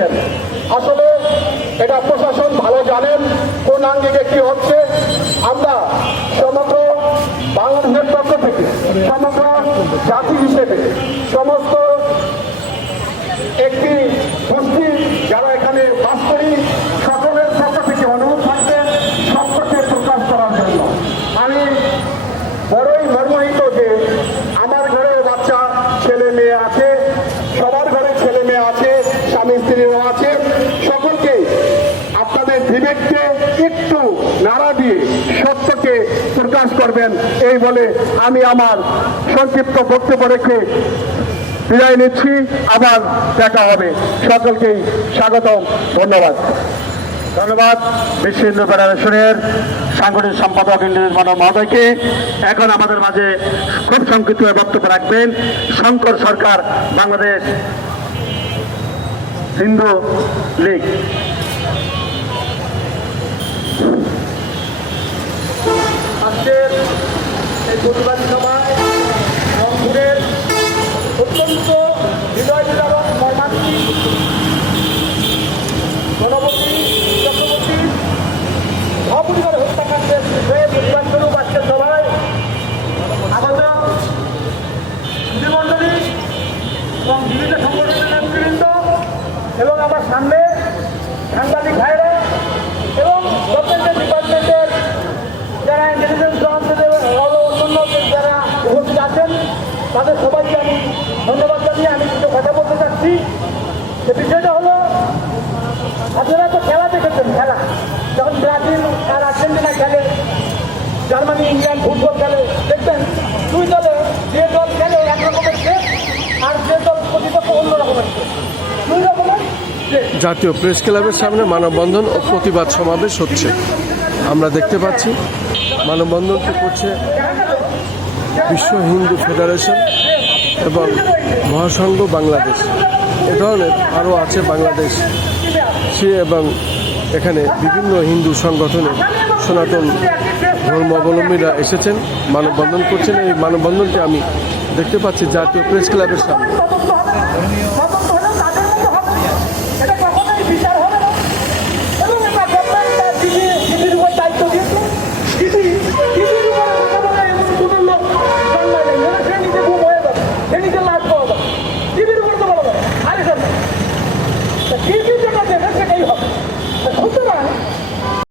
করছেন। আসলে এটা প্রশাসন ভালো জানেন কোন আঙ্গিকে কি হচ্ছে। আমরা সমগ্র বাংলাদেশের পক্ষ থেকে সমগ্র জাতি হিসেবে সমস্ত একটি গোষ্ঠী যারা এখানে বাস করি সকলের পক্ষ থেকে অনুরোধ থাকবে সত্যকে প্রকাশ করার জন্য। আমি বড়ই মর্মাহিত যে আমার ঘরে বাচ্চা ছেলে মেয়ে আছে, সবার ঘরে ছেলে মেয়ে আছে, স্বামী স্ত্রীও আছে। সকলকে আপনাদের বিবেককে একটু নাড়া দিয়ে সত্যকে প্রকাশ করবেন এই বলে আমি আমার সংক্ষিপ্ত বক্তব্য রেখে বিদায় নিচ্ছি। আবার দেখা হবে। সকলকেই স্বাগতম। ধন্যবাদ। ধন্যবাদ বিশ্ব হিন্দু ফেডারেশনের সাংগঠনিক সম্পাদক ইন্দ্রজিৎ মানব মহোদয়কে। এখন আমাদের মাঝে খুব সংক্ষিপ্ত বক্তব্য রাখবেন শঙ্কর সরকার, বাংলাদেশ হিন্দু লীগ। আজকের এই প্রতিবাদী সভায় রংপুরের অত্যন্ত হৃদয় বিদারক মর্মান্তিক গণপতি চক্রবর্তী অপরিবার হত্যাকাণ্ডের বিষয়ে প্রতিবাদ স্বরূপ আজকের সভায় আগত সুধীমণ্ডলী এবং বিভিন্ন সংগঠনের নেতৃবৃন্দ এবং আমার সামনে সাংবাদিক ভাইরা এবং গভর্নমেন্টের ডিপার্টমেন্টের যারা ইন্টেলিজেন্স অন্যান্য যারা উপস্থিত আছেন তাদের সবাইকে আমি ধন্যবাদ জানিয়ে আমি কিছু কথা বলতে চাচ্ছি। যে বিষয়টা হলো আপনারা তো খেলা দেখেছেন, খেলা যখন ব্রাজিল আর আর্জেন্টিনা খেলে, জার্মানি ইংল্যান্ড ফুটবল খেলে, দেখবেন দুই দলে যে দল খেলে একরকমের শেষ আর যে দল প্রতিপক্ষ অন্য রকমের শেষ, দুই রকমের শেষ। জাতীয় প্রেস ক্লাবের সামনে মানববন্ধন ও প্রতিবাদ সমাবেশ হচ্ছে। আমরা দেখতে পাচ্ছি মানববন্ধনটি করছে বিশ্ব হিন্দু ফেডারেশন এবং মহাসংঘ বাংলাদেশ। এ ধরনের আরও আছে বাংলাদেশ এবং এখানে বিভিন্ন হিন্দু সংগঠনের সনাতন ধর্মাবলম্বীরা এসেছেন, মানববন্ধন করছেন। এই মানববন্ধনটি আমি দেখতে পাচ্ছি জাতীয় প্রেস ক্লাবের সামনে।